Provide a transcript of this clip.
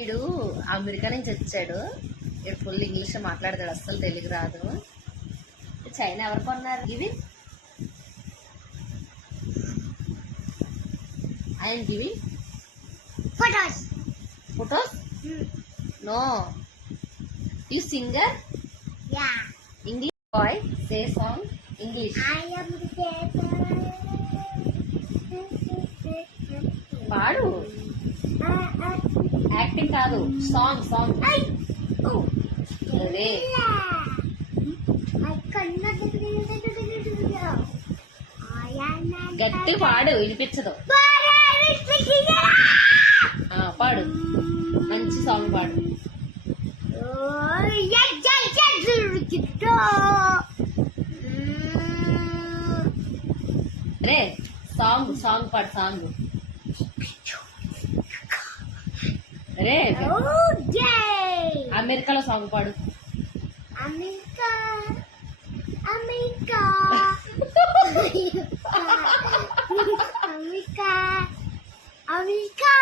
వీడు అమెరికా నుంచి వచ్చాడు. వీడు ఫుల్ ఇంగ్లీష్ మాట్లాడతాడు, అస్సలు తెలుగు రాదు. చైనా ఎవరు కొన్నారు ఇవి? I'm giving photos. నో, ఈ సింగర్ ఇంగ్లీష్ బాయ్ సే సాంగ్ ఇంగ్లీష్. పాడు, యాక్టింగ్ కాదు, సాంగ్ సాంగ్. అదే గట్టి పాడు, వినిపించదు. పాడు, మంచి సాంగ్ పాడు. రే సాంగ్ సాంగ్ పాడు, సాంగ్. రే అమెరికాలో సాంగ్ పాడు. America America America America